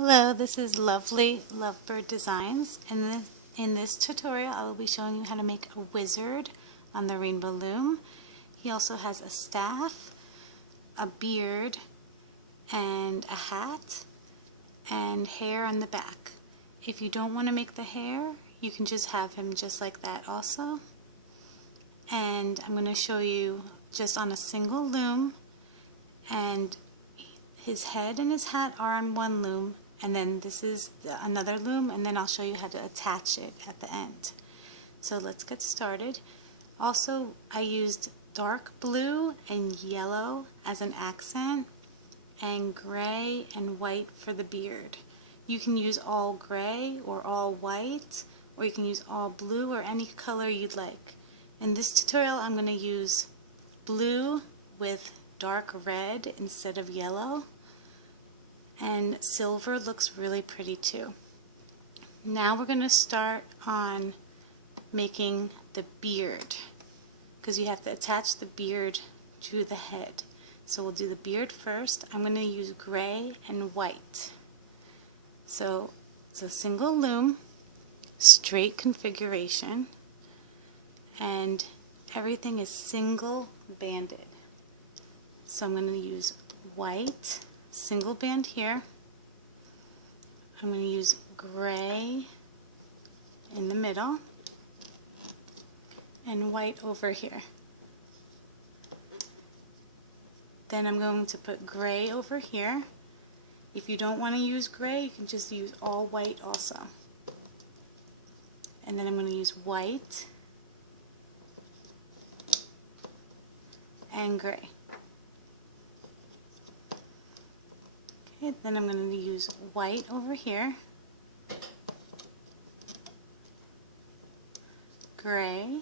Hello, this is Lovely Lovebird Designs, and in this tutorial I will be showing you how to make a wizard on the rainbow loom. He also has a staff, a beard, and a hat, and hair on the back. If you don't want to make the hair, you can just have him just like that also. And I'm going to show you just on a single loom, and his head and his hat are on one loom, and then this is another loom, and then I'll show you how to attach it at the end. So let's get started. Also, I used dark blue and yellow as an accent, and gray and white for the beard. You can use all gray or all white, or you can use all blue or any color you'd like. In this tutorial I'm going to use blue with dark red instead of yellow, and silver looks really pretty too. Now we're going to start on making the beard, because you have to attach the beard to the head. So we'll do the beard first. I'm going to use gray and white. So it's a single loom, straight configuration, and everything is single banded. So I'm going to use white, single band here. I'm going to use gray in the middle and white over here. Then I'm going to put gray over here. If you don't want to use gray, you can just use all white also. And then I'm going to use white and gray. Okay, then I'm going to use white over here, gray,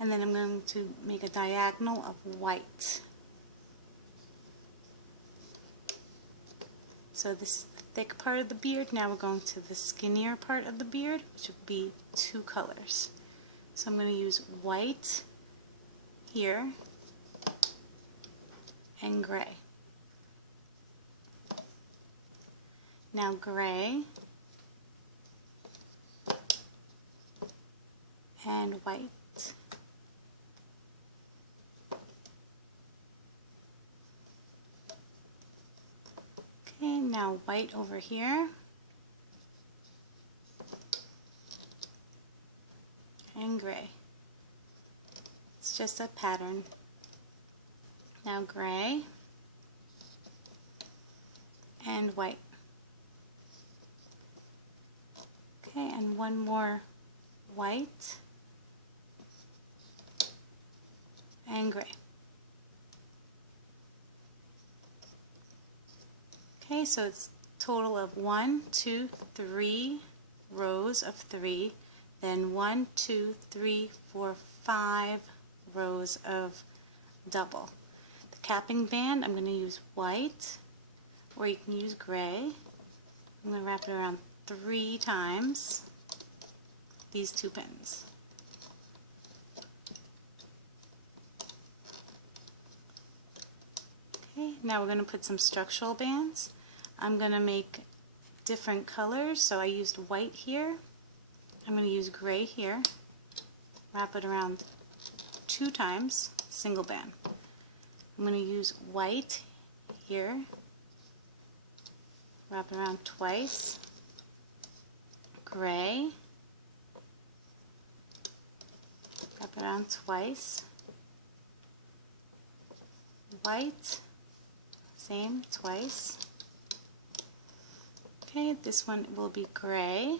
and then I'm going to make a diagonal of white. So this is the thick part of the beard. Now we're going to the skinnier part of the beard, which would be two colors. So I'm going to use white here and gray. Now gray and white. Okay, now white over here and gray. It's just a pattern. Now gray and white. Okay, and one more white and gray. Okay, so it's a total of 1, 2, 3 rows of 3, then 1, 2, 3, 4, 5 rows of double. The capping band, I'm going to use white, or you can use gray. I'm going to wrap it around 3 times these 2 pins. Okay, now we're going to put some structural bands. I'm going to make different colors, so I used white here. I'm going to use gray here. Wrap it around 2 times, single band. I'm going to use white here. Wrap it around twice. Gray. Wrap it around twice. White. Same, twice. Okay, this one will be gray.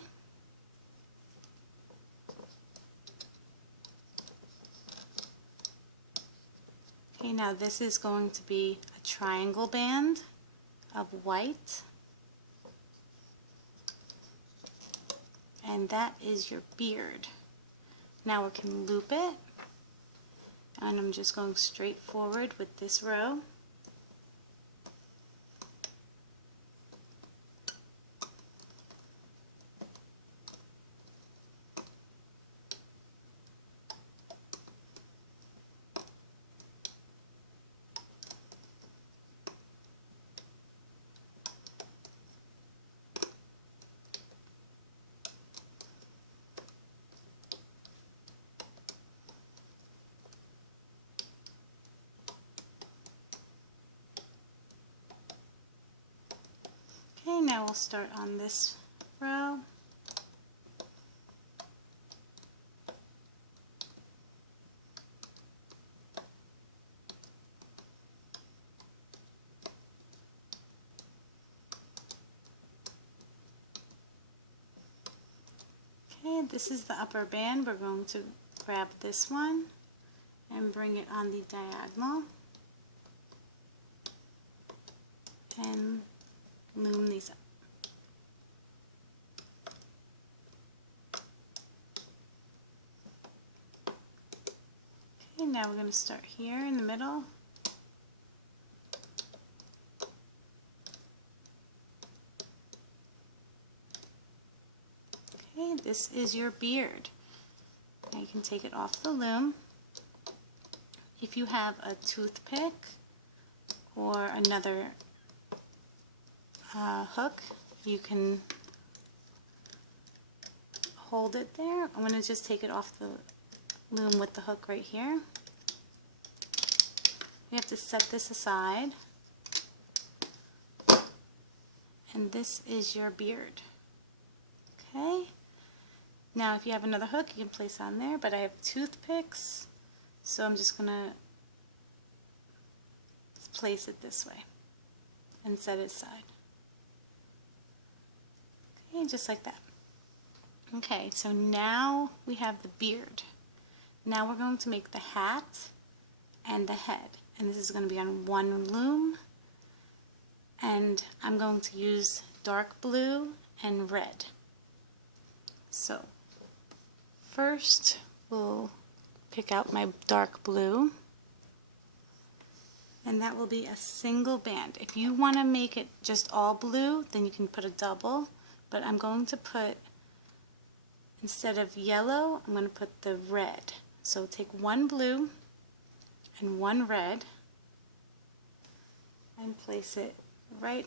Okay, now this is going to be a triangle band of white. And that is your beard. Now we can loop it. And I'm just going straight forward with this row. now we'll start on this row. Okay, this is the upper band. We're going to grab this one and bring it on the diagonal and loom these up. Okay, now we're going to start here in the middle. Okay, this is your beard. Now you can take it off the loom. If you have a toothpick or another hook, you can hold it there. I'm going to just take it off the loom with the hook right here. You have to set this aside. And this is your beard. Okay. Now if you have another hook, you can place on there, but I have toothpicks, so I'm just going to place it this way and set it aside. Okay, just like that. Okay, so now we have the beard. Now we're going to make the hat and the head, and this is going to be on one loom, and I'm going to use dark blue and red. So first we'll pick out my dark blue, and that will be a single band. If you want to make it just all blue, then you can put a double, but I'm going to put, instead of yellow, I'm going to put the red. So take one blue and one red and place it right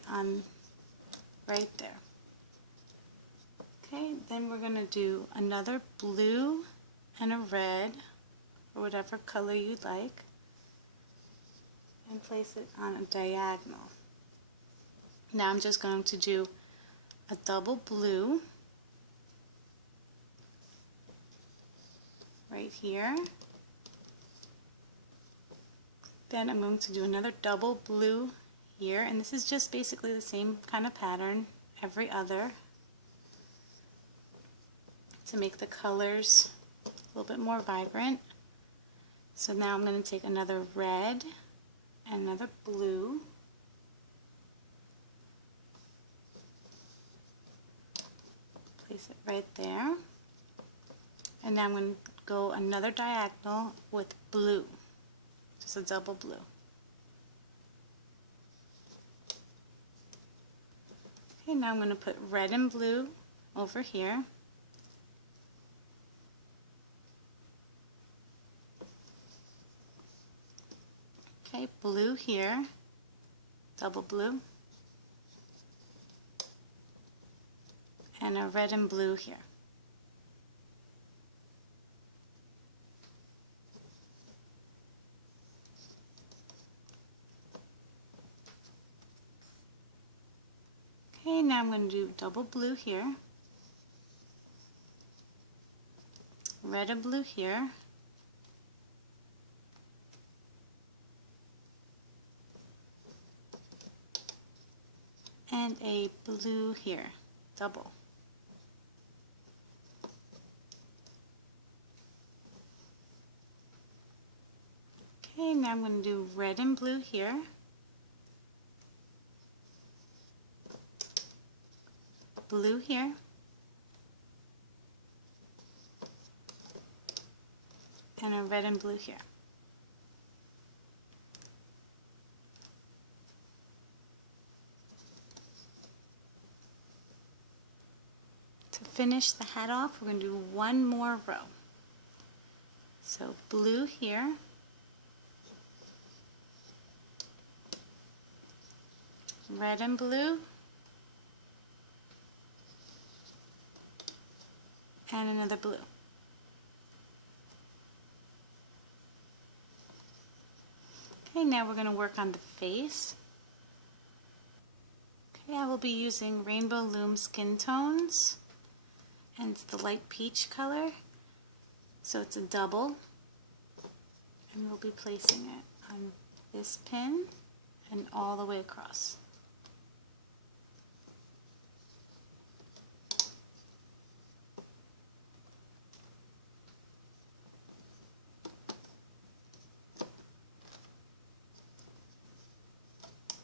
there. Okay, then we're going to do another blue and a red, or whatever color you like, and place it on a diagonal. Now I'm just going to do a double blue right here. Then I'm going to do another double blue here, and this is just basically the same kind of pattern every other, to make the colors a little bit more vibrant. So now I'm going to take another red and another blue, place it right there, and now I'm going to go another diagonal with blue, just a double blue. Okay, now I'm going to put red and blue over here. Okay, blue here, double blue, and a red and blue here. Okay, now I'm going to do double blue here, red and blue here, and a blue here, double. Okay, now I'm going to do red and blue here, blue here, and a red and blue here. To finish the hat off, we're going to do one more row. So blue here, red and blue, and another blue. Okay, now we're going to work on the face. Okay, I will be using Rainbow Loom skin tones, and it's the light peach color, so it's a double, and we'll be placing it on this pin and all the way across.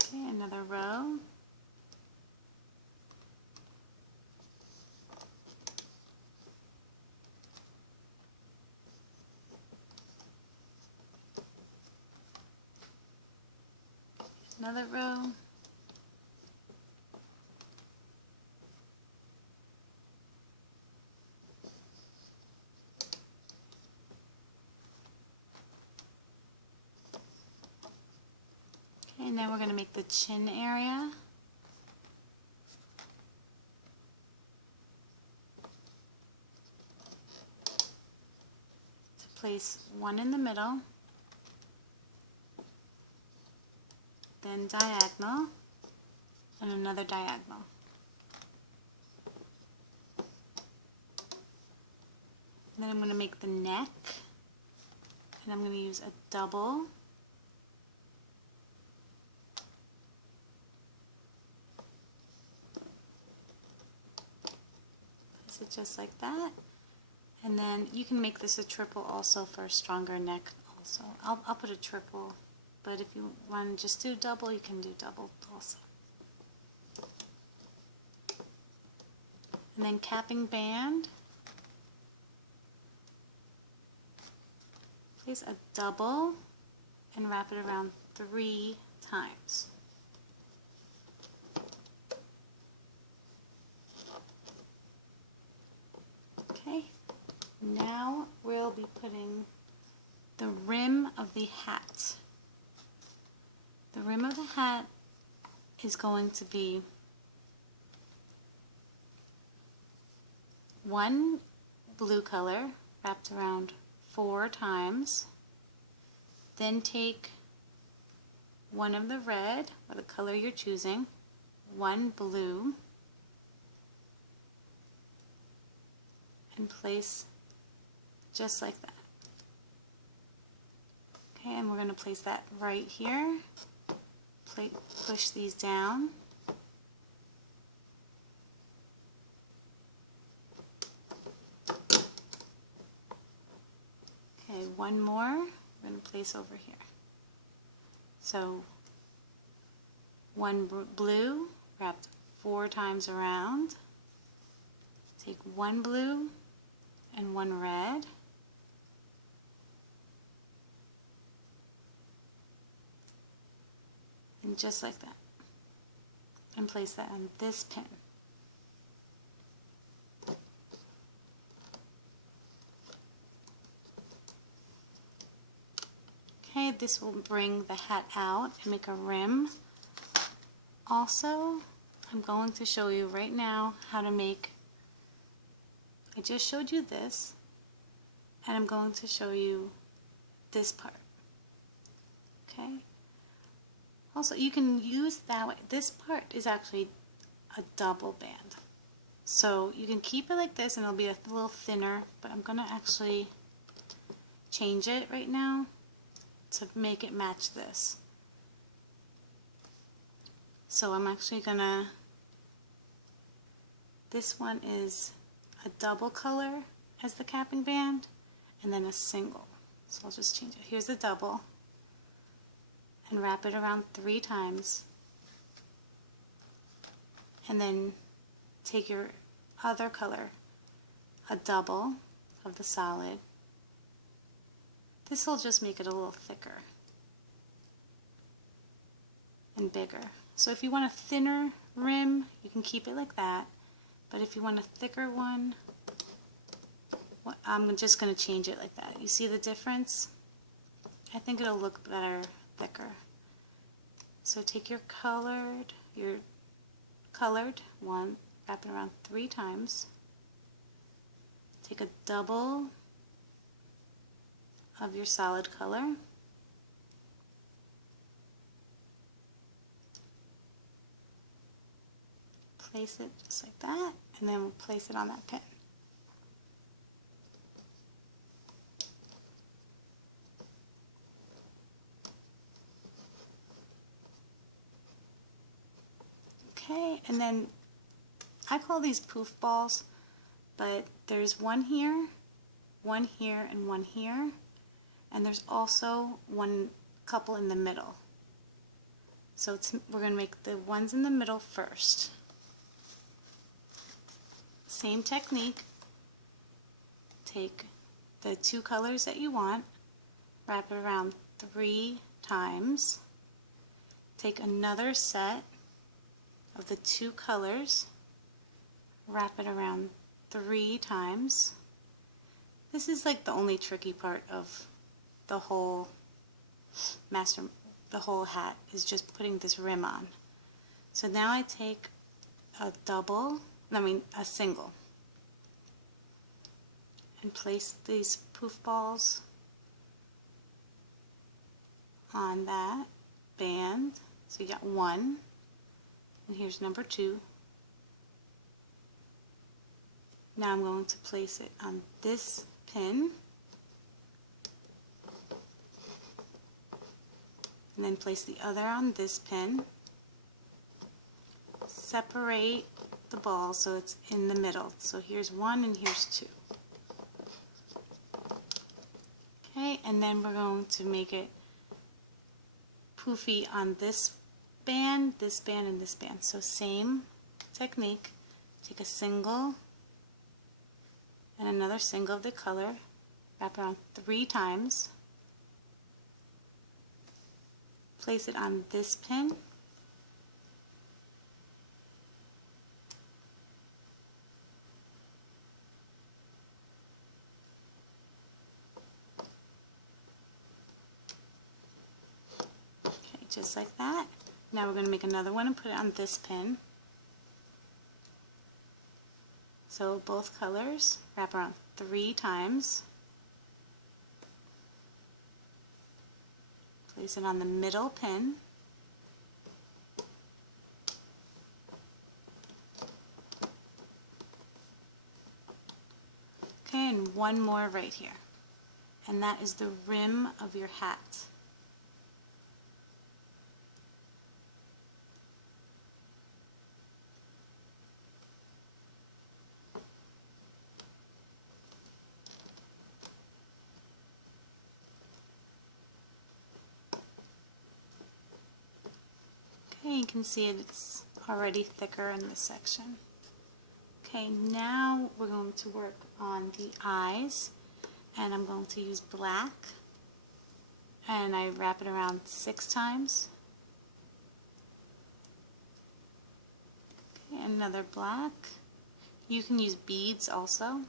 Okay, another row. Another row. Okay, and then we're going to make the chin area. To place one in the middle, then diagonal, and another diagonal. And then I'm going to make the neck, and I'm going to use a double. Place it just like that. And then you can make this a triple also for a stronger neck also. I'll put a triple, but if you want to just do double, you can do double also. And then capping band. Place a double and wrap it around 3 times. Okay, now we'll be putting the rim of the hat. The rim of the hat is going to be one blue color wrapped around 4 times, then take one of the red, or the color you're choosing, one blue, and place just like that. Okay, and we're going to place that right here. Push these down. Okay, one more we're going to place over here. So one blue wrapped 4 times around. Take one blue and one red. And just like that. And place that on this pin. Okay, this will bring the hat out and make a rim. Also, I'm going to show you right now how to make, I just showed you this, and I'm going to show you this part. Okay? Also, you can use that way. This part is actually a double band. So you can keep it like this and it'll be a little thinner, but I'm going to actually change it right now to make it match this. So I'm actually going to, this one is a double color as the capping band and then a single. So I'll just change it. Here's the double. And wrap it around 3 times, and then take your other color, a double of the solid. This will just make it a little thicker and bigger. So if you want a thinner rim, you can keep it like that, but if you want a thicker one, I'm just going to change it like that. You see the difference? I think it'll look better thicker. So take your colored one, wrap it around 3 times. Take a double of your solid color. place it just like that, and then we'll place it on that pin. Okay, and then I call these poof balls, but there's one here, and one here, and there's also one couple in the middle. So we're going to make the ones in the middle first. Same technique. Take the two colors that you want, wrap it around 3 times, take another set of the 2 colors, wrap it around 3 times. This is like the only tricky part of the whole hat, is just putting this rim on. So now I take a single, and place these poof balls on that band. So you got 1, and here's number 2. Now I'm going to place it on this pin, and then place the other on this pin. Separate the ball so it's in the middle. So here's 1 and here's 2. Okay, and then we're going to make it poofy on this band, and this band. So same technique. Take a single and another single of the color, wrap it on 3 times, place it on this pin, okay, just like that. Now we're going to make another one and put it on this pin. So both colors, wrap around 3 times, place it on the middle pin, okay, and one more right here, and that is the rim of your hat. You can see it's already thicker in this section. Okay, now we're going to work on the eyes, and I'm going to use black, and I wrap it around 6 times. Okay, another black. You can use beads also.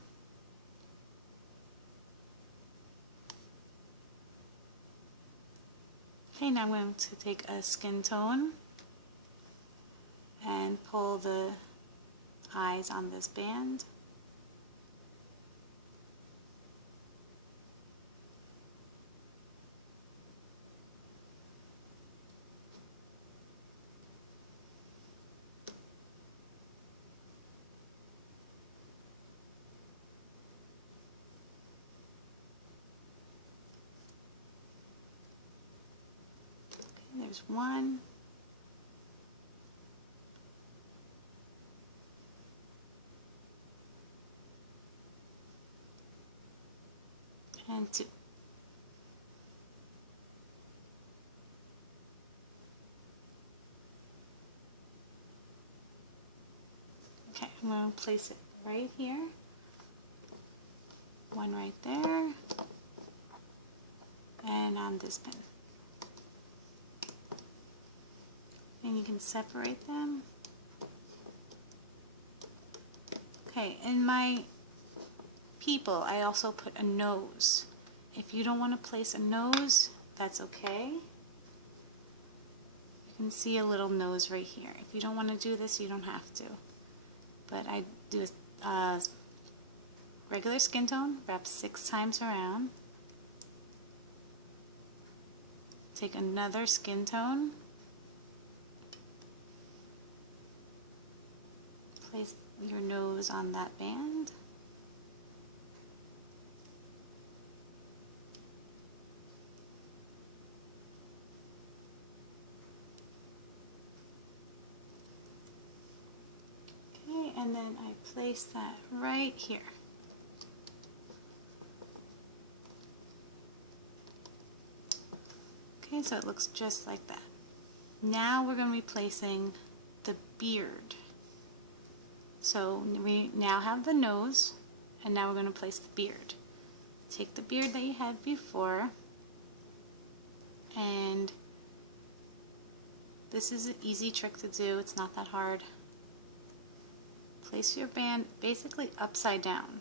Okay, now I'm going to take a skin tone and pull the eyes on this band. Okay, there's 1. And 2. Okay, I'm going to place it right here. 1 right there. And on this pin. And you can separate them. Okay, in my people, I also put a nose. If you don't want to place a nose, that's okay. You can see a little nose right here. If you don't want to do this, you don't have to. But I do a regular skin tone, wrap 6 times around. Take another skin tone. your nose on that band. Okay, and then I place that right here. Okay, so it looks just like that. Now we're going to be placing the beard. So we now have the nose, and now we're going to place the beard. Take the beard that you had before, and this is an easy trick to do. It's not that hard. Place your band basically upside down.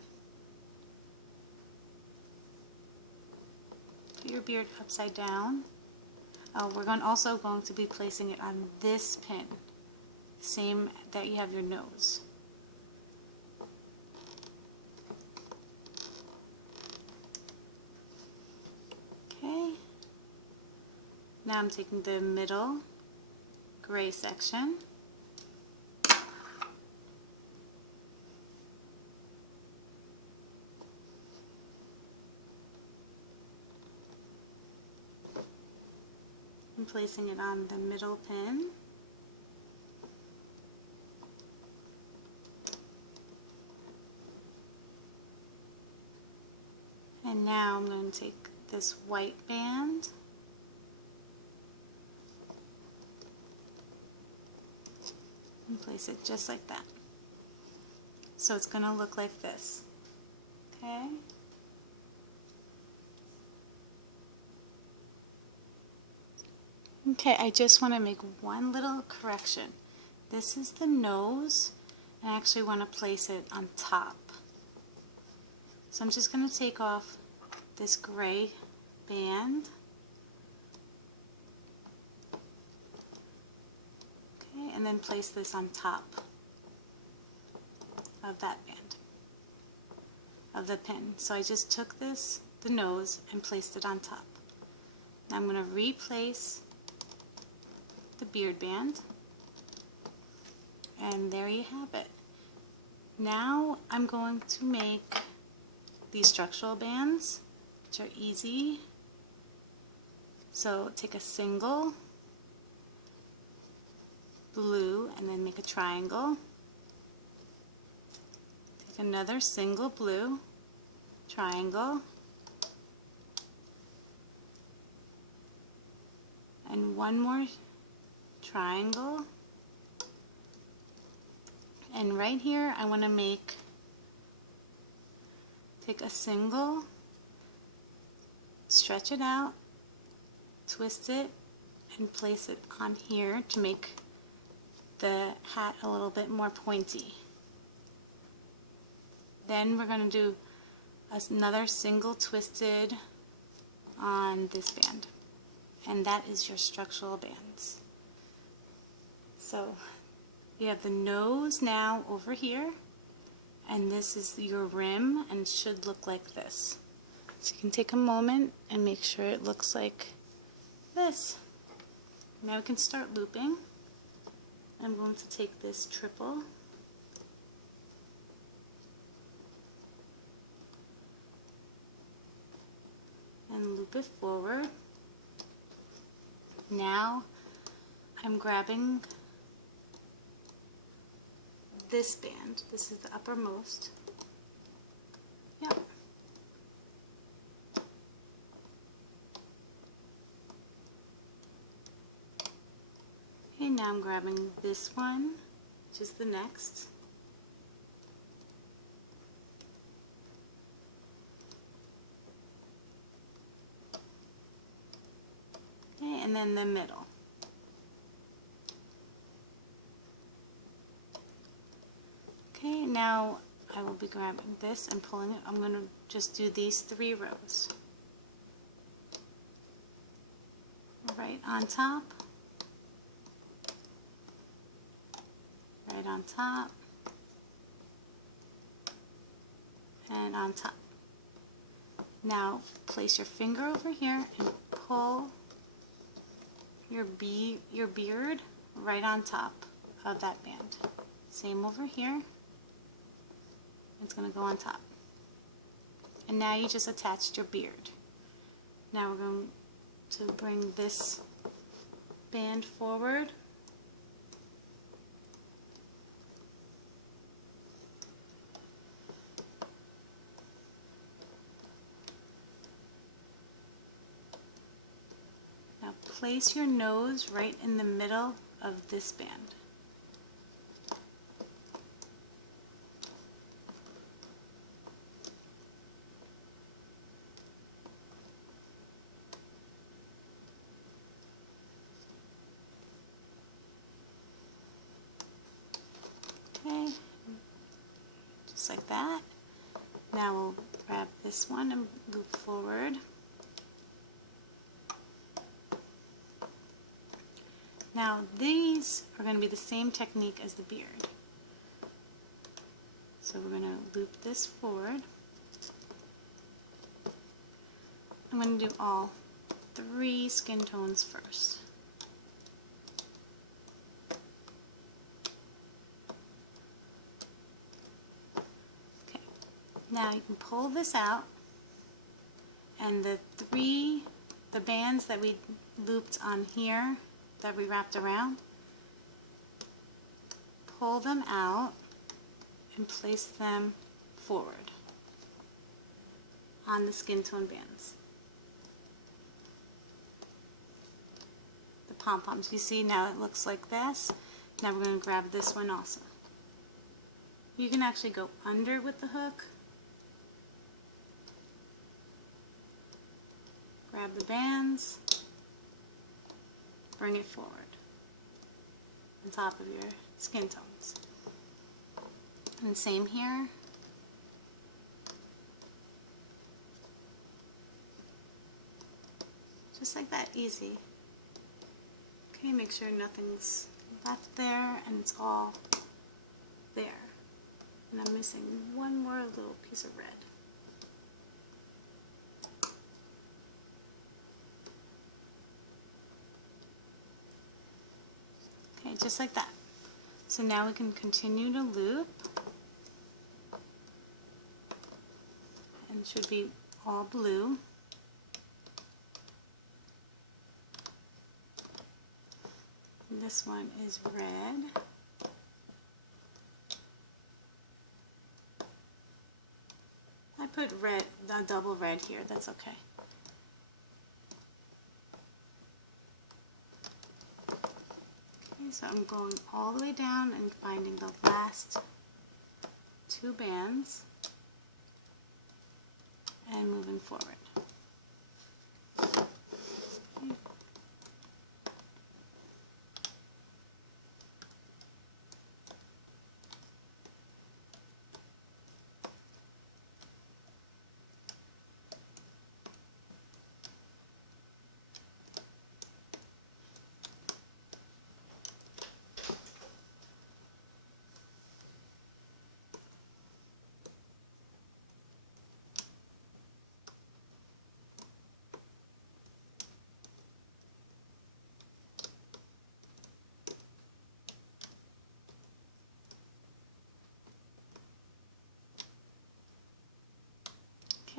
Put your beard upside down. We're also going to be placing it on this pin, same that you have your nose. Okay. Now I'm taking the middle gray section. And placing it on the middle pin. And now I'm going to take this white band and place it just like that. So it's going to look like this. Okay? Okay, I just want to make one little correction. This is the nose, and I actually want to place it on top. So I'm just going to take off this gray band. Okay, and then place this on top of that band, of the pin. So I just took this, the nose, and placed it on top. Now I'm going to replace the beard band, and there you have it. Now I'm going to make these structural bands, which are easy. So take a single blue and then make a triangle. Take another single blue, triangle, and one more triangle, and right here I want to take a single, stretch it out, twist it, and place it on here to make the hat a little bit more pointy. Then we're going to do another single twisted on this band, and that is your structural bands. So you have the nose now over here, and this is your rim, and it should look like this. So you can take a moment and make sure it looks like this. Now we can start looping. I'm going to take this triple and loop it forward. Now I'm grabbing this band. This is the uppermost. Yep. Okay, now I'm grabbing this one, which is the next. Okay, and then the middle. Okay, now I will be grabbing this and pulling it. I'm going to just do these 3 rows. Right on top, right on top, and on top. Now place your finger over here and pull your beard right on top of that band. Same over here. It's going to go on top. And now you just attached your beard. Now we're going to bring this band forward. Now place your nose right in the middle of this band. Okay, just like that. Now we'll grab this one and loop forward. Now these are going to be the same technique as the beard. So we're going to loop this forward. I'm going to do all 3 skin tones first. Okay, now you can pull this out, and the bands that we looped on here, that we wrapped around, pull them out and place them forward on the skin tone bands. The pom-poms, you see now it looks like this. Now we're going to grab this one also. You can actually go under with the hook, grab the bands, bring it forward on top of your skin tones. And same here. Just like that, easy. Okay, make sure nothing's left there and it's all there. And I'm missing one more little piece of red. Okay, just like that. So now we can continue to loop. And it should be all blue. And this one is red. I put red, a double red here, that's okay. So I'm going all the way down and finding the last 2 bands and moving forward. Okay.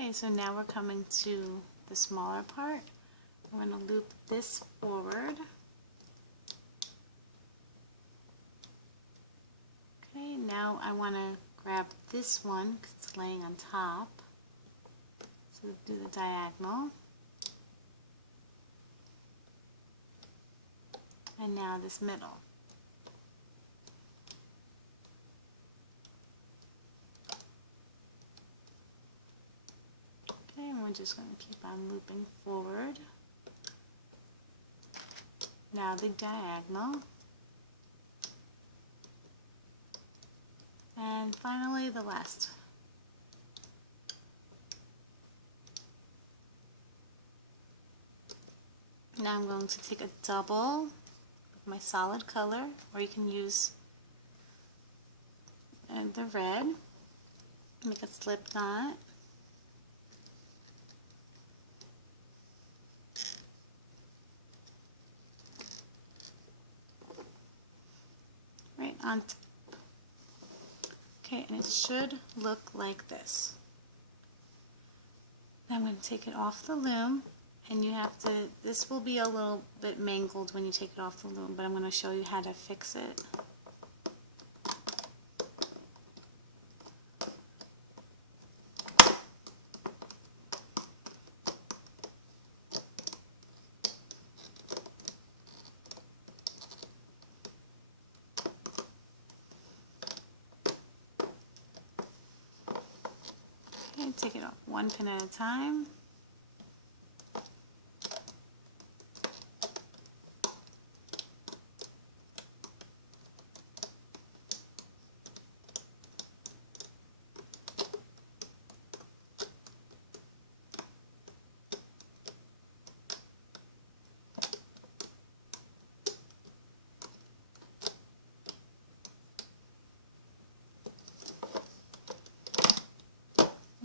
Okay, so now we're coming to the smaller part. We're going to loop this forward. Okay, now I want to grab this one because it's laying on top. So do the diagonal. And now this middle. Okay, and we're just going to keep on looping forward. Now the diagonal. And finally the last. Now I'm going to take a double with my solid color, or you can use the red, make a slip knot. Right on top. Okay, and it should look like this. Now I'm going to take it off the loom, and you have to, this will be a little bit mangled when you take it off the loom, but I'm going to show you how to fix it. Okay, take it off one pin at a time.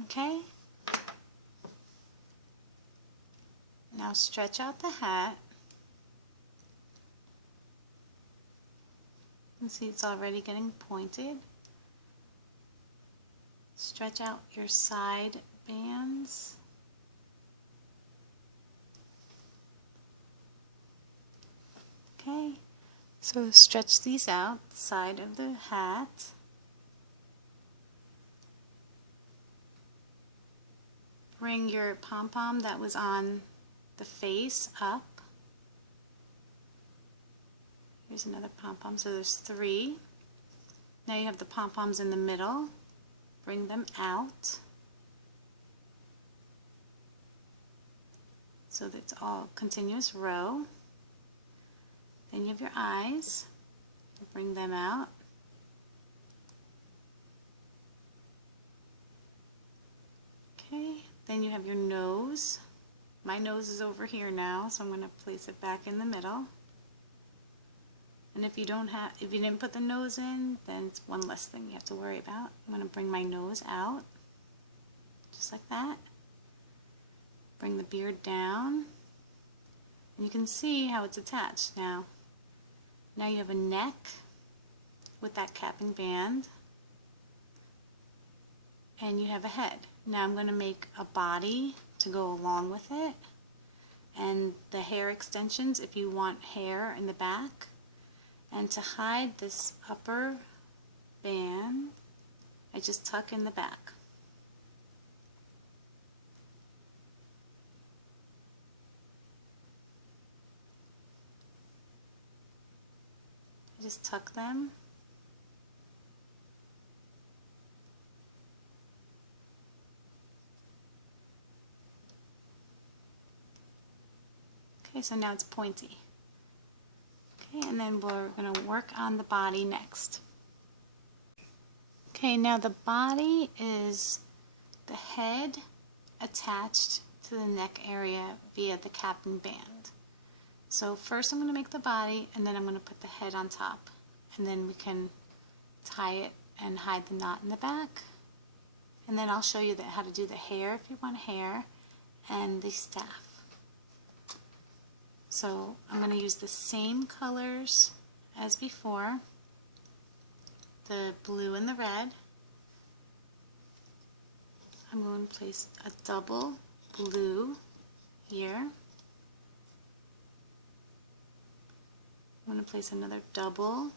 Okay, now stretch out the hat. You can see it's already getting pointed. Stretch out your side bands. Okay, so stretch these out, the side of the hat. Bring your pom-pom that was on the face up. Here's another pom-pom, so there's 3. Now you have the pom-poms in the middle. Bring them out so that it's all continuous row. Then you have your eyes. Bring them out. Okay, then you have your nose. My nose is over here now, so I'm going to place it back in the middle. And if you didn't put the nose in, then it's one less thing you have to worry about. I'm going to bring my nose out, just like that. Bring the beard down. And you can see how it's attached now. Now you have a neck with that capping band. And you have a head. Now I'm going to make a body to go along with it. And the hair extensions, if you want hair in the back. And to hide this upper band, I just tuck in the back. I just tuck them. Okay, so now it's pointy. Okay, and then we're going to work on the body next. Okay, now the body is the head attached to the neck area via the capping band. So first I'm going to make the body, and then I'm going to put the head on top. And then we can tie it and hide the knot in the back. And then I'll show you how to do the hair if you want hair, and the staff. So I'm going to use the same colors as before, the blue and the red. I'm going to place a double blue here. I'm going to place another double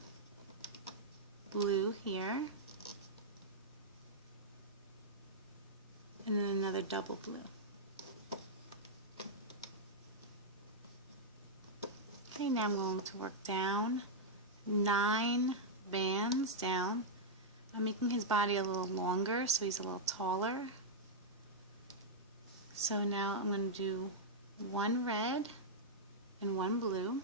blue here, and then another double blue. Okay, now I'm going to work down 9 bands down. I'm making his body a little longer so he's a little taller. So now I'm going to do 1 red and 1 blue.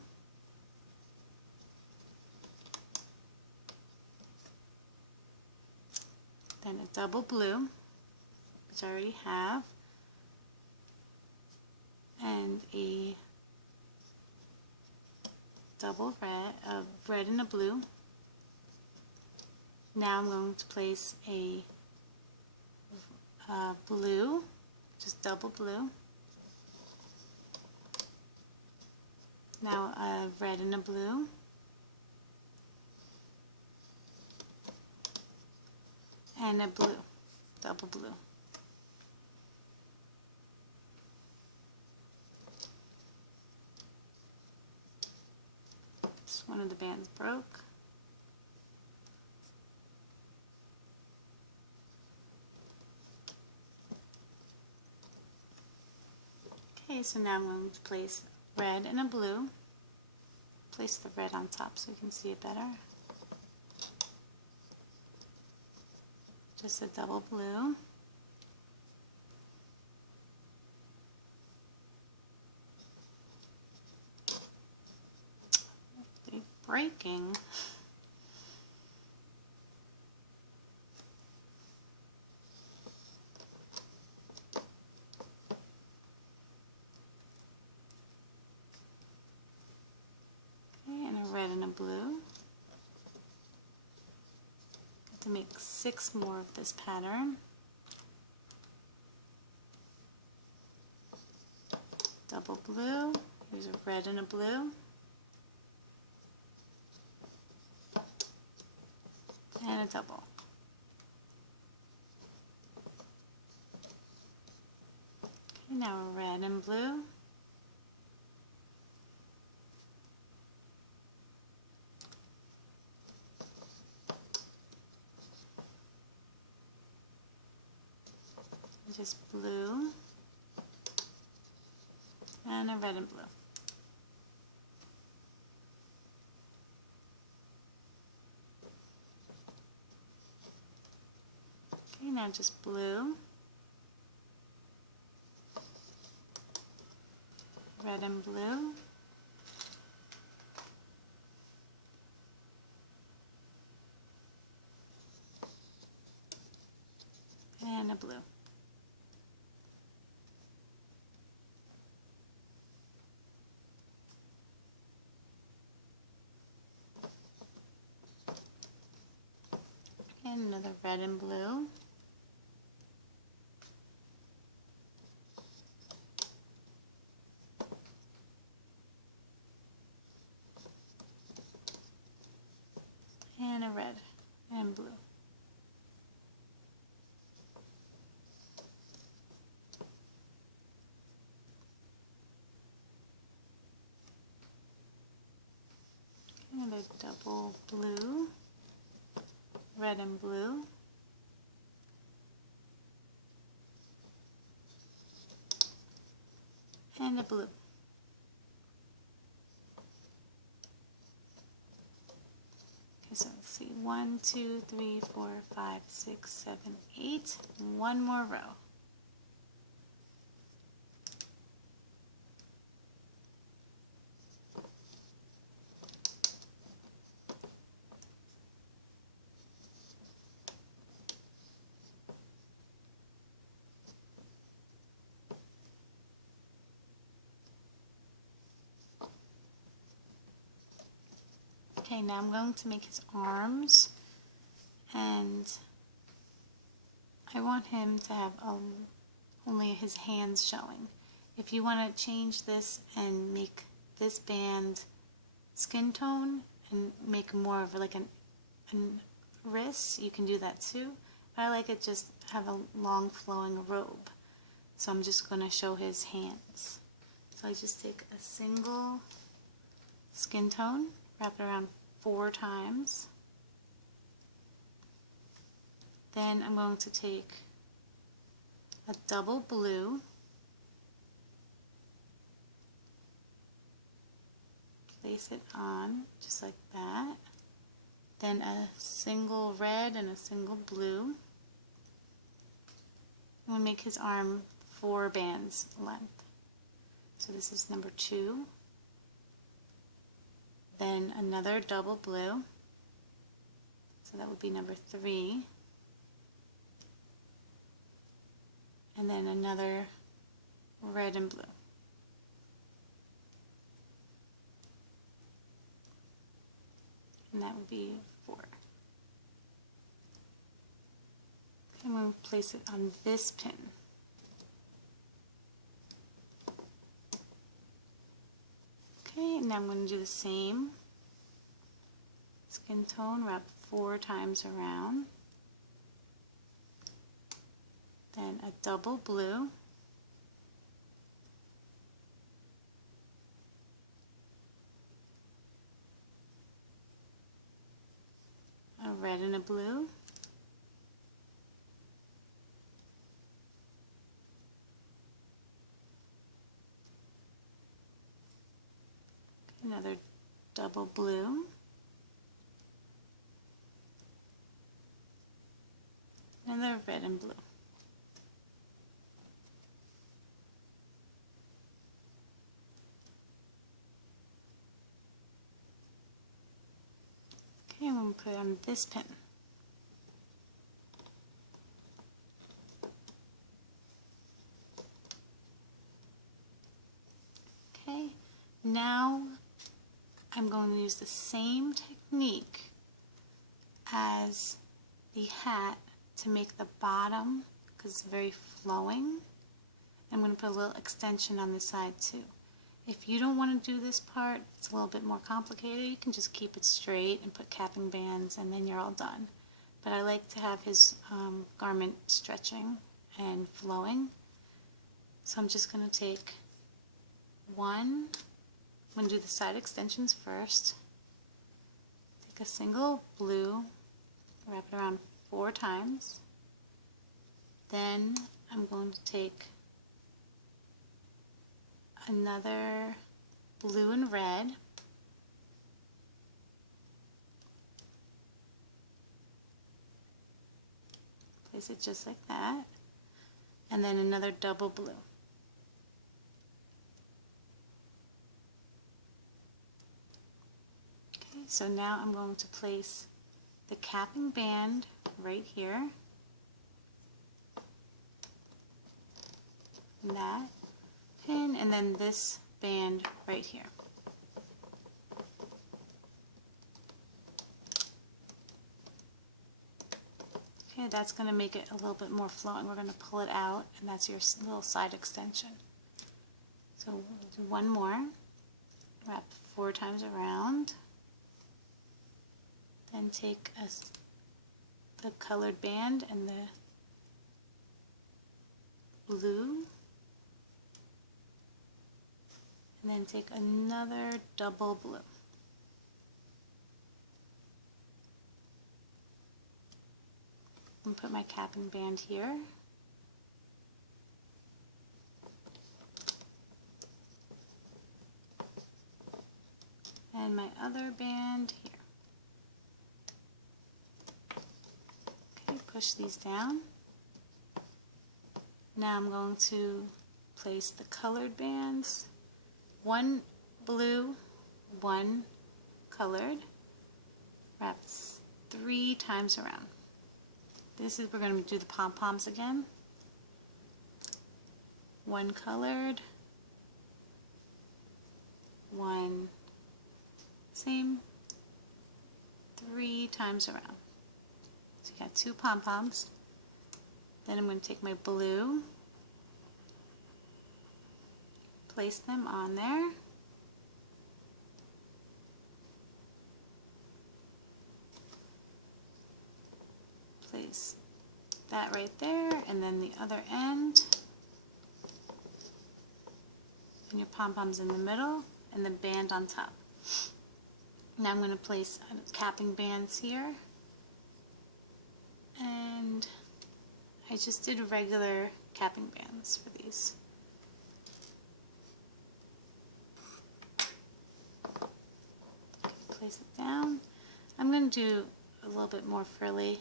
Then a double blue, which I already have, and a double red, red and a blue. Now I'm going to place a blue, just double blue. Now a red and a blue. and a blue, double blue. Just one of the bands broke. Okay, so now I'm going to place red and a blue. Place the red on top so you can see it better. Just a double blue. They're breaking. Okay, and a red and a blue. To make 6 more of this pattern. Double blue, here's a red and a blue, and a double. Okay, now a red and blue, just blue, and a red and blue. Okay, now just blue, red and blue, and a blue. And another red and blue. And a red and blue. Another double blue, red and blue, and a blue. Okay, so let's see, 1, 2, 3, 4, 5, 6, 7, 8. One more row. Okay, now I'm going to make his arms, and I want him to have only his hands showing. If you want to change this and make this band skin tone and make more of like a wrist, you can do that too. But I like it just have a long flowing robe. So I'm just going to show his hands. So I just take a single skin tone, wrap it around 4 times. Then I'm going to take a double blue, place it on just like that. Then a single red and a single blue. I'm going to make his arm 4 bands length. So this is number 2. Then another double blue. So that would be number 3. And then another red and blue. And that would be 4. I'm going to place it on this pin. Okay, and now I'm going to do the same skin tone, wrap 4 times around. then a double blue, a red and a blue, another double blue, another red and blue. Okay, I'm going to put it on this pin. Okay, now I'm going to use the same technique as the hat to make the bottom, because it's very flowing. I'm going to put a little extension on the side too. If you don't want to do this part, it's a little bit more complicated, you can just keep it straight and put capping bands and then you're all done. But I like to have his garment stretching and flowing. So I'm just going to take I'm going to do the side extensions first. Take a single blue, wrap it around 4 times. Then I'm going to take another blue and red, place it just like that, and then another double blue. Okay, so now I'm going to place the capping band right here, and that pin, and then this band right here. Okay, that's going to make it a little bit more flowing. We're going to pull it out, and that's your little side extension. So we'll do one more. Wrap 4 times around. Then take the colored band and the blue, and then take another double blue. And put my capping band here. And my other band here. Okay, push these down. Now I'm going to place the colored bands. 1 blue, 1 colored. Wrap 3 times around. We're going to do the pom-poms again. 1 colored, 1 same, 3 times around. So you got 2 pom-poms. Then I'm going to take my blue, place them on there. Place that right there, and then the other end, and your pom-poms in the middle, and the band on top. Now I'm going to place capping bands here, and I just did regular capping bands for these. Okay, place it down. I'm going to do a little bit more frilly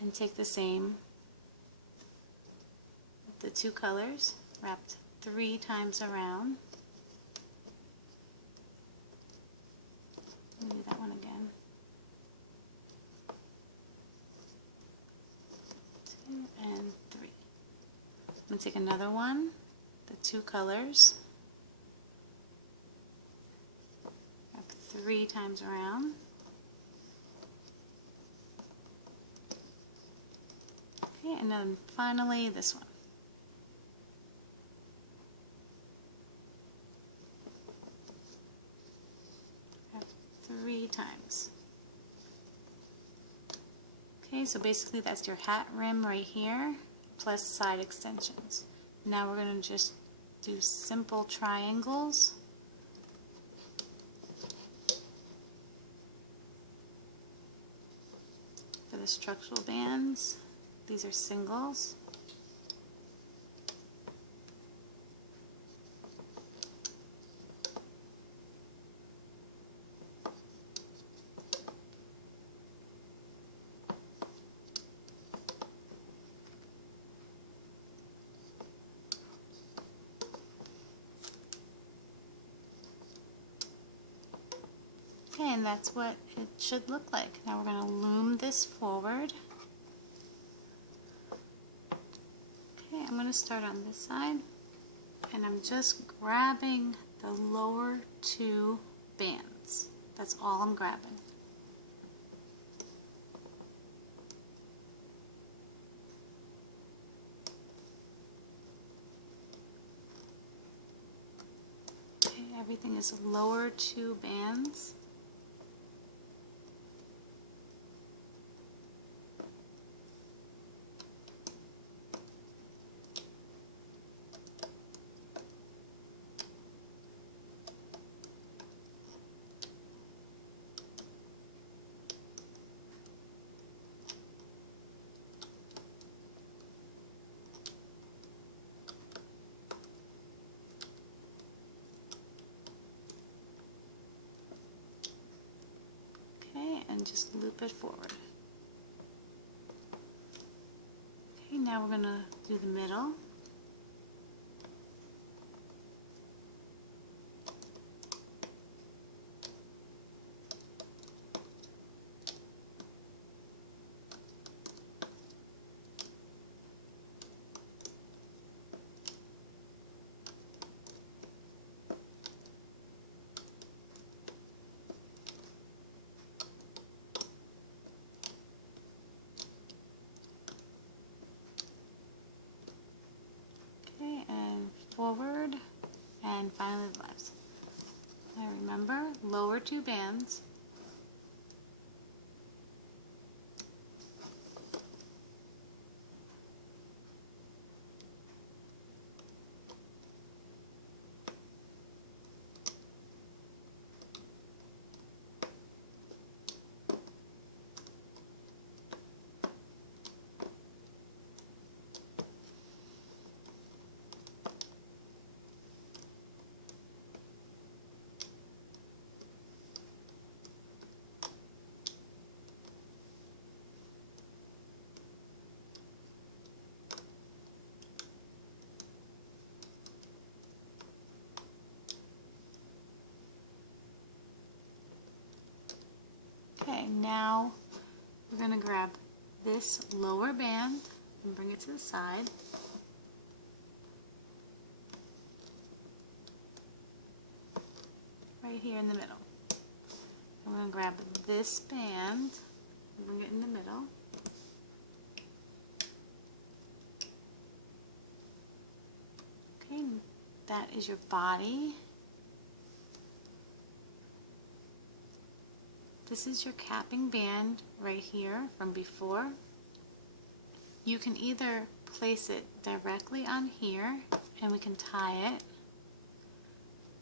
and take the same, the 2 colors, wrapped 3 times around. Let me do that one again. 2 and 3. I'm going to take another one, the 2 colors, wrap 3 times around. Okay, and then finally this one. Wrap 3 times. Okay, so basically that's your hat rim right here. plus side extensions. Now we're going to just do simple triangles. For the structural bands, these are singles. Okay, and that's what it should look like. Now we're going to loom this forward. Okay, I'm going to start on this side, and I'm just grabbing the lower two bands. That's all I'm grabbing. Okay, everything is lower two bands. And just loop it forward. Okay, now we're going to do the middle. And forward, and finally the left. Now remember, lower two bands. Okay, now we're going to grab this lower band and bring it to the side. Right here in the middle. I'm going to grab this band and bring it in the middle. Okay, that is your body. This is your capping band right here from before. You can either place it directly on here and we can tie it,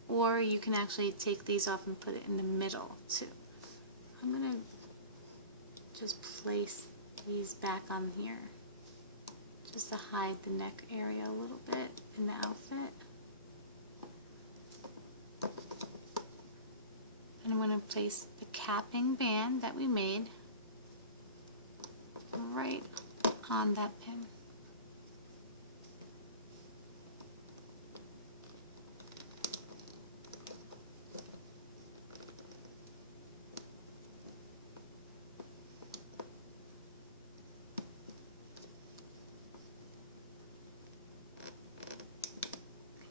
or you can actually take these off and put it in the middle too. I'm going to just place these back on here just to hide the neck area a little bit in the outfit. And I'm going to place the capping band that we made right on that pin.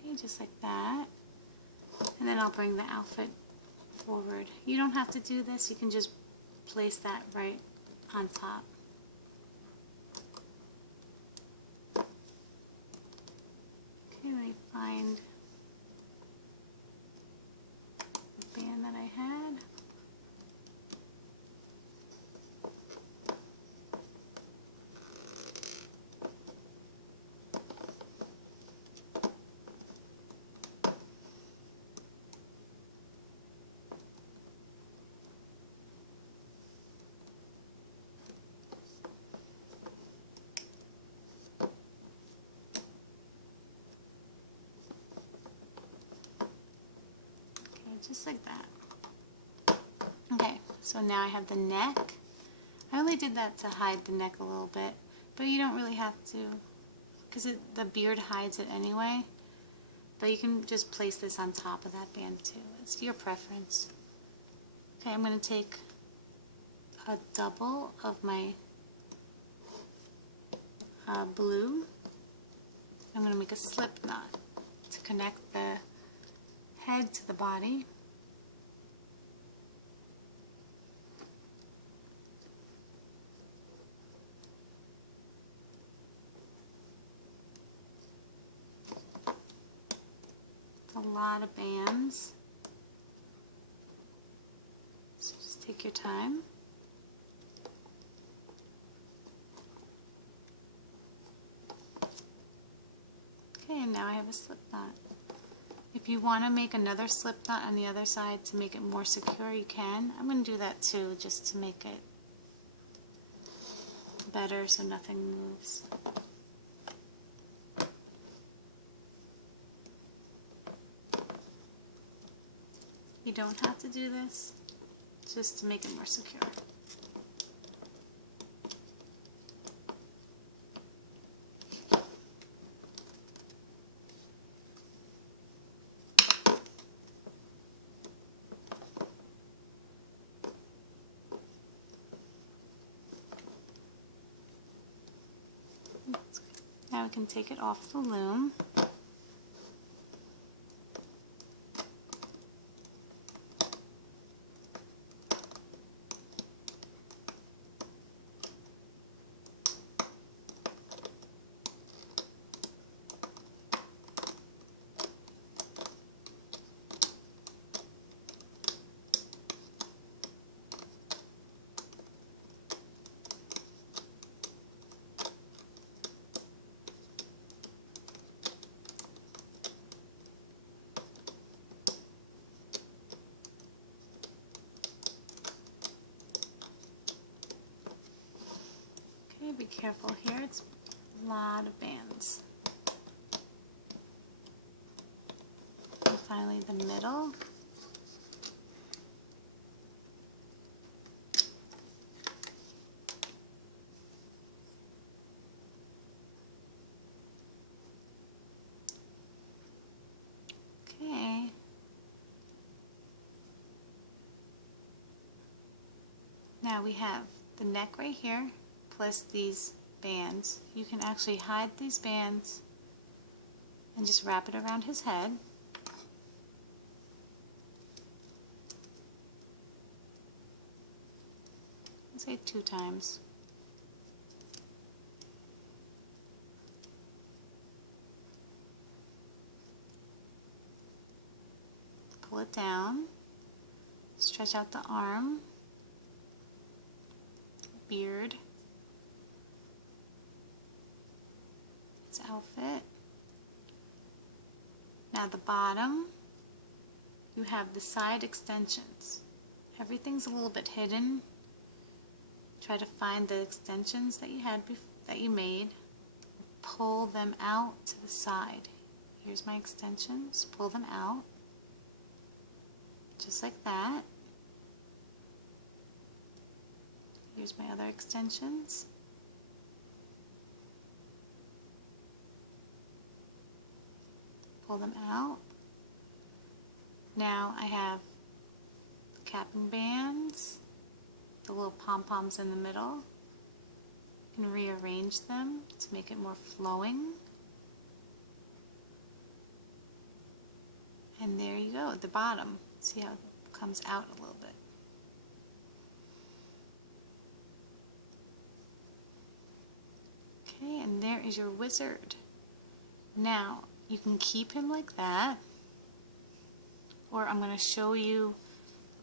Okay, just like that. And then I'll bring the outfit forward. You don't have to do this, you can just place that right on top. Okay, let me find the band that I had. just like that. Okay, so now I have the neck. I only did that to hide the neck a little bit, but you don't really have to, because the beard hides it anyway. But you can just place this on top of that band too. It's your preference. Okay, I'm going to take a double of my blue. I'm going to make a slip knot to connect the head to the body. It's a lot of bands, so just take your time. Okay, and now I have a slip knot. If you want to make another slip knot on the other side to make it more secure, you can. I'm going to do that too, just to make it better so nothing moves. You don't have to do this, just to make it more secure. Now we can take it off the loom. Be careful here, it's a lot of bands. And finally the middle. Okay. Now we have the neck right here, plus these bands. You can actually hide these bands and just wrap it around his head. I'll say 2 times. Pull it down, stretch out the arm, beard, outfit. Now the bottom, you have the side extensions. Everything's a little bit hidden. Try to find the extensions that you had that you made. Pull them out to the side. Here's my extensions. Pull them out. Just like that. Here's my other extensions. Pull them out. Now I have the capping bands, the little pom-poms in the middle. You can rearrange them to make it more flowing. And there you go, at the bottom. See how it comes out a little bit. Okay, and there is your wizard. Now, you can keep him like that, or I'm going to show you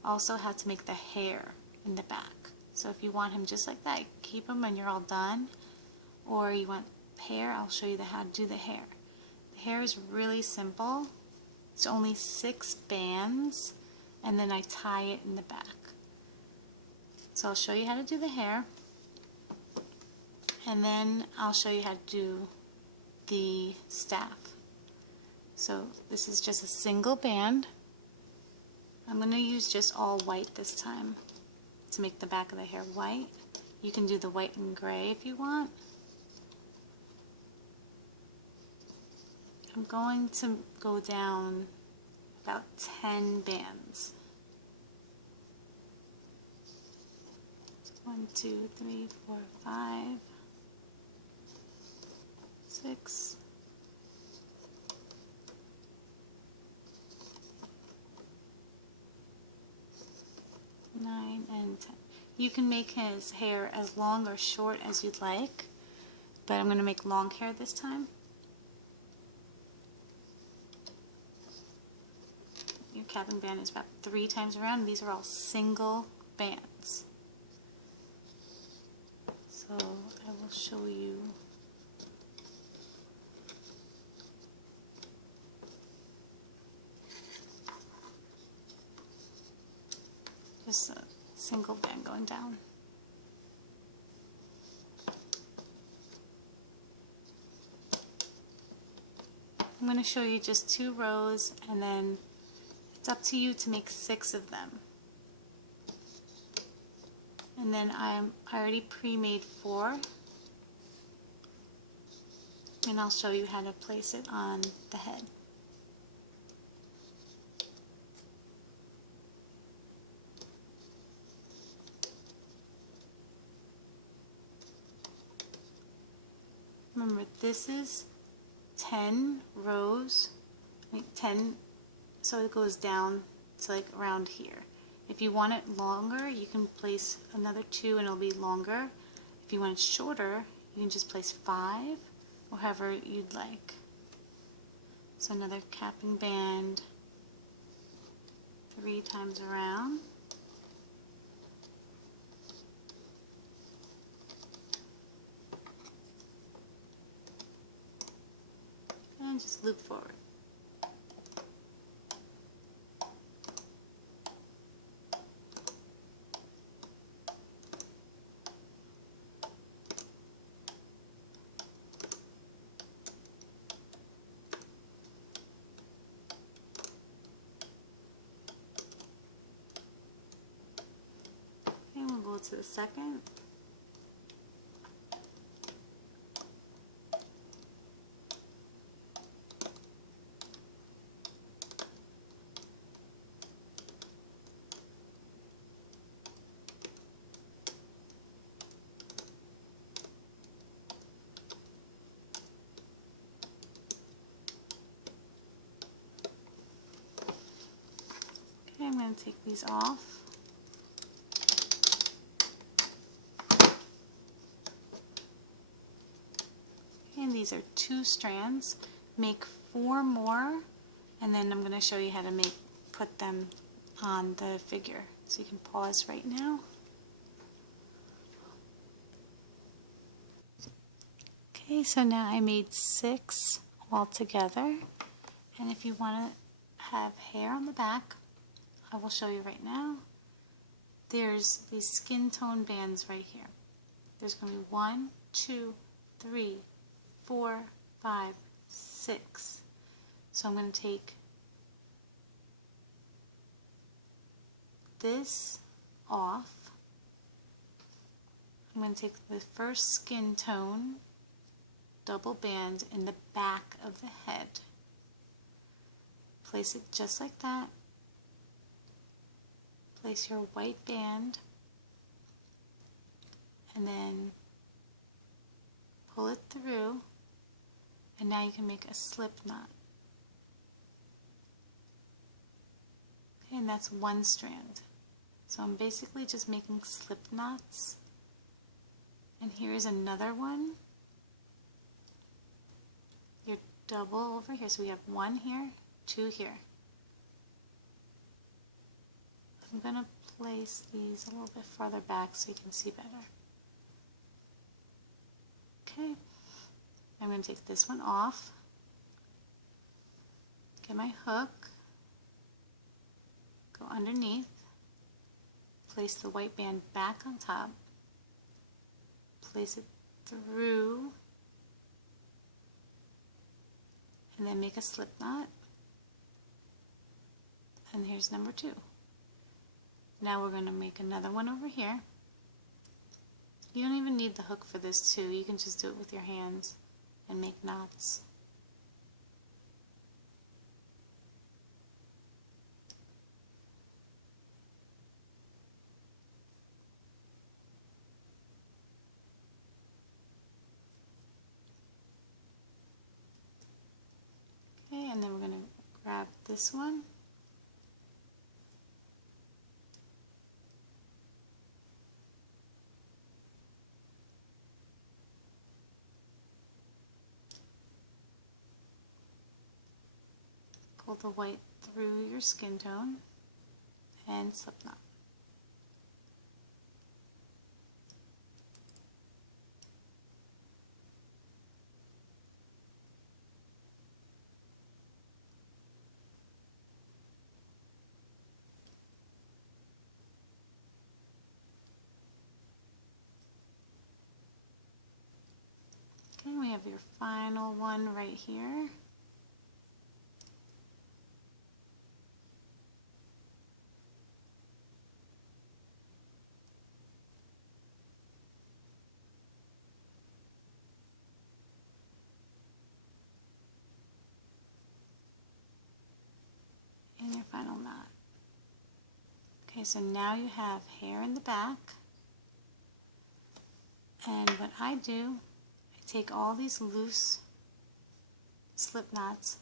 also how to make the hair in the back. So if you want him just like that, you keep him when you're all done, or you want hair, I'll show you how to do the hair. The hair is really simple. It's only 6 bands, and then I tie it in the back. So I'll show you how to do the hair, and then I'll show you how to do the staff. So this is just a single band, I'm going to use just all white this time to make the back of the hair white. You can do the white and gray if you want. I'm going to go down about 10 bands. 1, 2, 3, 4, 5, 6, 9, and 10. You can make his hair as long or short as you'd like, but I'm going to make long hair this time. Your capping band is about 3 times around. These are all single bands. So I will show you. Just a single band going down. I'm going to show you just 2 rows, and then it's up to you to make 6 of them. And then I already pre-made 4, and I'll show you how to place it on the head. Remember, this is 10 rows, 10, so it goes down to like around here. If you want it longer, you can place another 2 and it'll be longer. If you want it shorter, you can just place 5, or however you'd like. So another capping band 3 times around. And just loop forward. And we'll go to the second. Okay, I'm going to take these off. And these are 2 strands. Make 4 more, and then I'm going to show you how to put them on the figure. So you can pause right now. Okay, so now I made 6 all together, and if you want to have hair on the back, I will show you right now. There's these skin tone bands right here. There's going to be 1, 2, 3, 4, 5, 6. So I'm going to take this off. I'm going to take the first skin tone double band in the back of the head. Place it just like that. Place your white band, and then pull it through, and now you can make a slip knot. Okay, and that's 1 strand. So I'm basically just making slip knots. And here's another one. Your double over here. So we have 1 here, 2 here. I'm going to place these a little bit farther back so you can see better. Okay, I'm going to take this one off, get my hook, go underneath, place the white band back on top, place it through, and then make a slip knot. And here's number 2. Now we're going to make another one over here. You don't even need the hook for this too. You can just do it with your hands and make knots. Okay, and then we're going to grab this one. Pull the white through your skin tone and slip knot. Okay, we have your final one right here. And your final knot. Okay, so now you have hair in the back. And what I do, I take all these loose slip knots,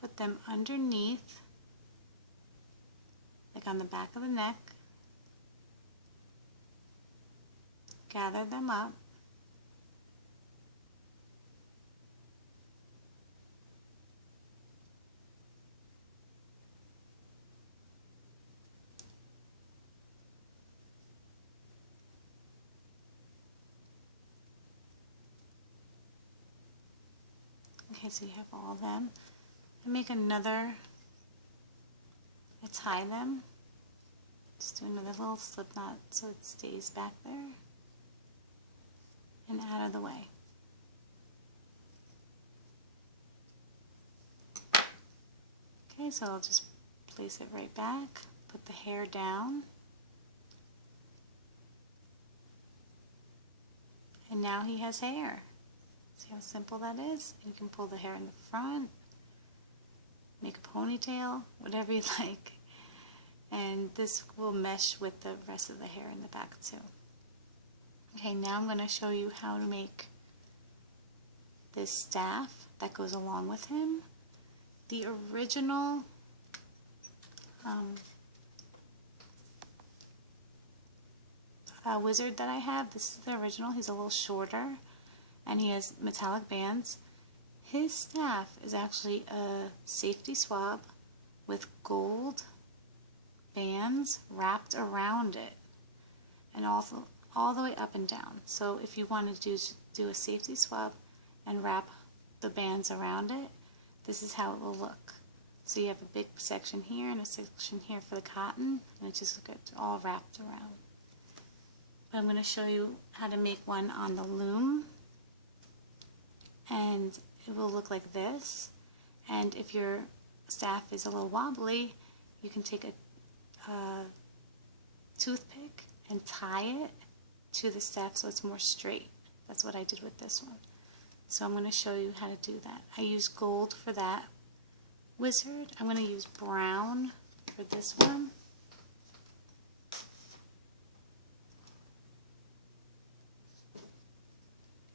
put them underneath, like on the back of the neck, gather them up, okay, so you have all of them. I make another, I tie them, just do another little slip knot so it stays back there and out of the way. Okay, so I'll just place it right back, put the hair down, and now he has hair. See how simple that is? You can pull the hair in the front, make a ponytail, whatever you like. And this will mesh with the rest of the hair in the back too. Okay, now I'm going to show you how to make this staff that goes along with him. The original wizard that I have, this is the original. He's a little shorter and he has metallic bands. His staff is actually a safety swab with gold bands wrapped around it and also all the way up and down. So if you want to do a safety swab and wrap the bands around it, this is how it will look. So you have a big section here and a section here for the cotton, and it just gets all wrapped around. But I'm going to show you how to make one on the loom, and it will look like this. And if your staff is a little wobbly, you can take a toothpick and tie it to the staff so it's more straight. That's what I did with this one. So I'm going to show you how to do that. I use gold for that wizard. I'm going to use brown for this one.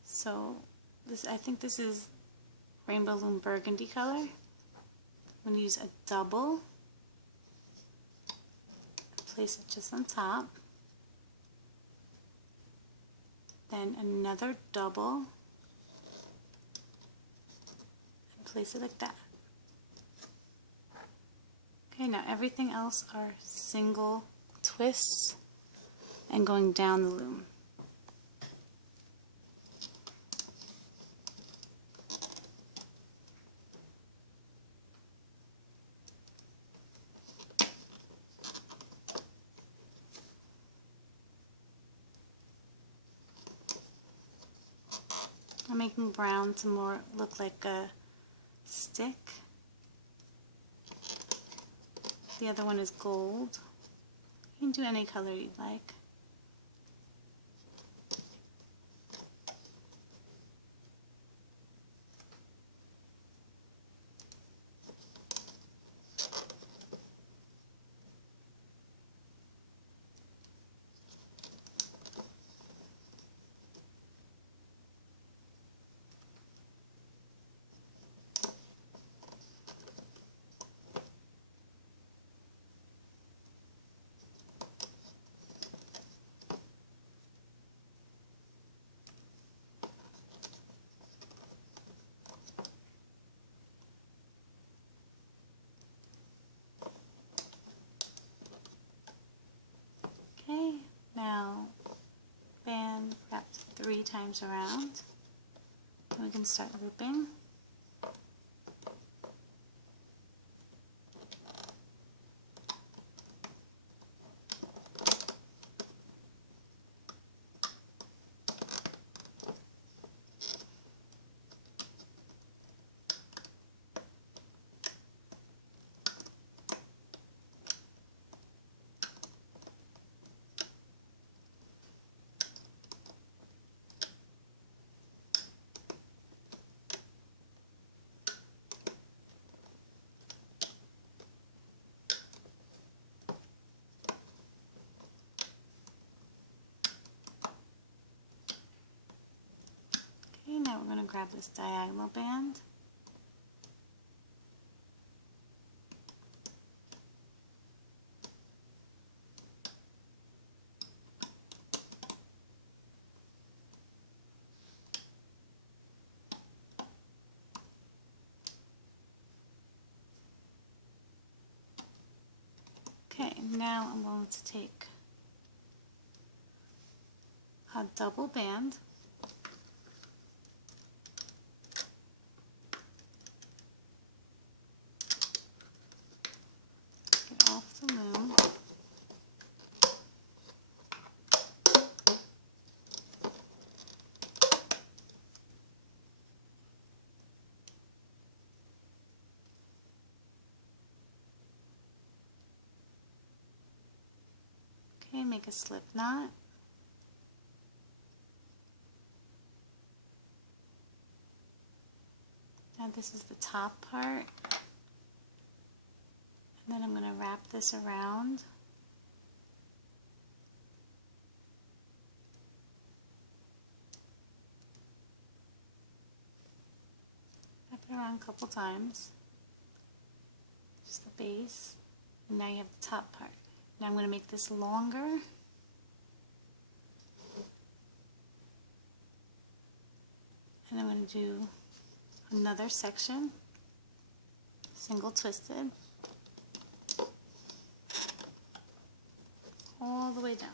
So this, I think this is Rainbow Loom burgundy color. I'm going to use a double. Place it just on top. Then another double. And place it like that. Okay, now everything else are single twists and going down the loom. I'm making brown to more look like a stick. The other one is gold. You can do any color you'd like. Okay, now band wrapped 3 times around. And we can start looping. Okay, now we're going to grab this diagonal band. Okay, now I'm going to take a double band, get off the loom, okay, make a slip knot. Now this is the top part, and then I'm going to wrap this around. Wrap it around a couple times, just the base, and now you have the top part. Now I'm going to make this longer. And I'm going to do another section, single twisted, all the way down.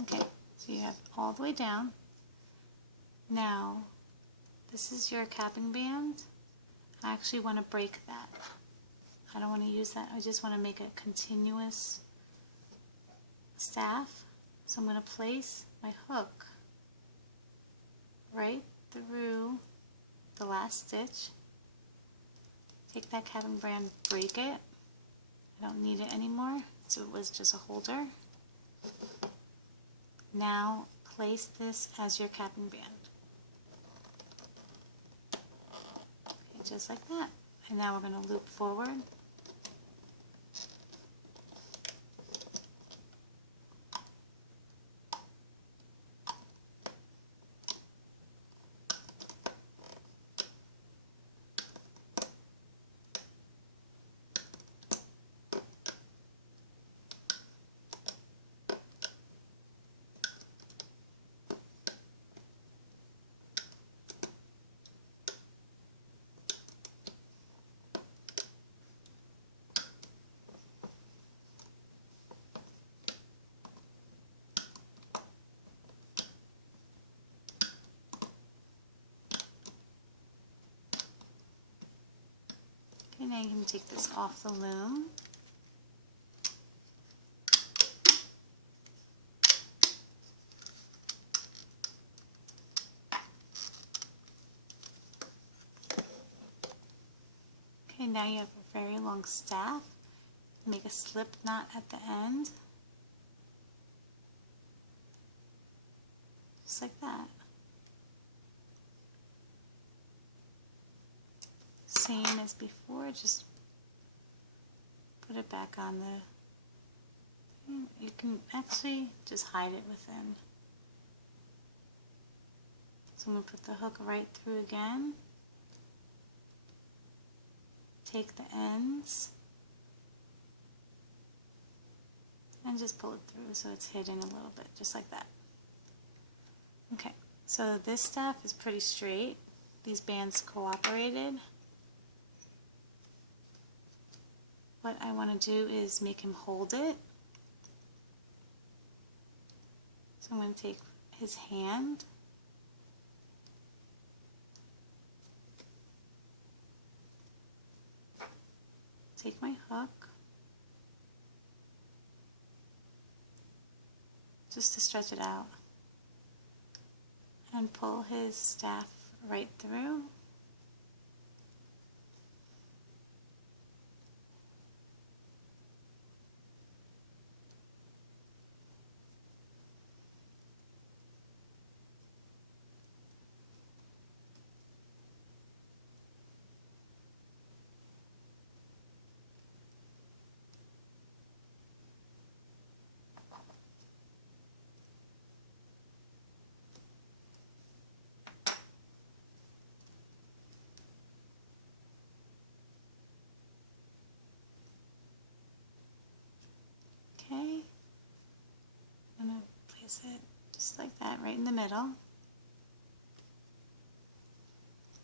Okay, so you have all the way down. Now, this is your capping band. I actually want to break that. I don't want to use that. I just want to make a continuous staff. So I'm going to place my hook right through the last stitch. Take that capping band, break it. I don't need it anymore, so it was just a holder. Now place this as your capping band. just like that. And now we're going to loop forward. Okay, now you can take this off the loom. Okay, now you have a very long staff. Make a slip knot at the end. Just like that. Same as before, just put it back on the, you can actually just hide it within. So I'm going to put the hook right through again. Take the ends and just pull it through so it's hidden a little bit, just like that. Okay, so this staff is pretty straight. These bands cooperated. What I want to do is make him hold it. So I'm going to take his hand, take my hook, just to stretch it out, and pull his staff right through. Okay, I'm going to place it just like that right in the middle.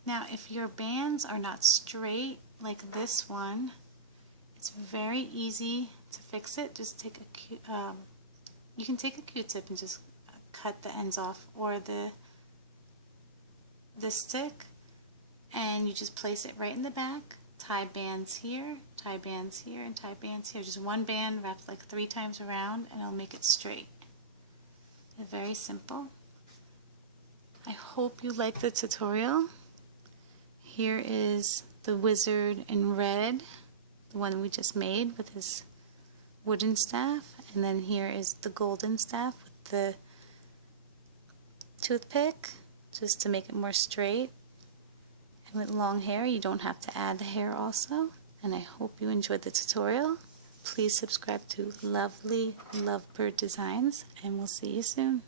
Now if your bands are not straight like this one, it's very easy to fix it. Just take you can take a Q-tip and just cut the ends off, or the stick, and you just place it right in the back. Tie bands here, tie bands here, and tie bands here. Just one band wrapped like 3 times around, and it'll make it straight. It's very simple. I hope you like the tutorial. Here is the wizard in red, the one we just made with his wooden staff, and then here is the golden staff with the toothpick, just to make it more straight. And with long hair, you don't have to add the hair also. And I hope you enjoyed the tutorial. Please subscribe to Lovely Lovebird Designs, and we'll see you soon.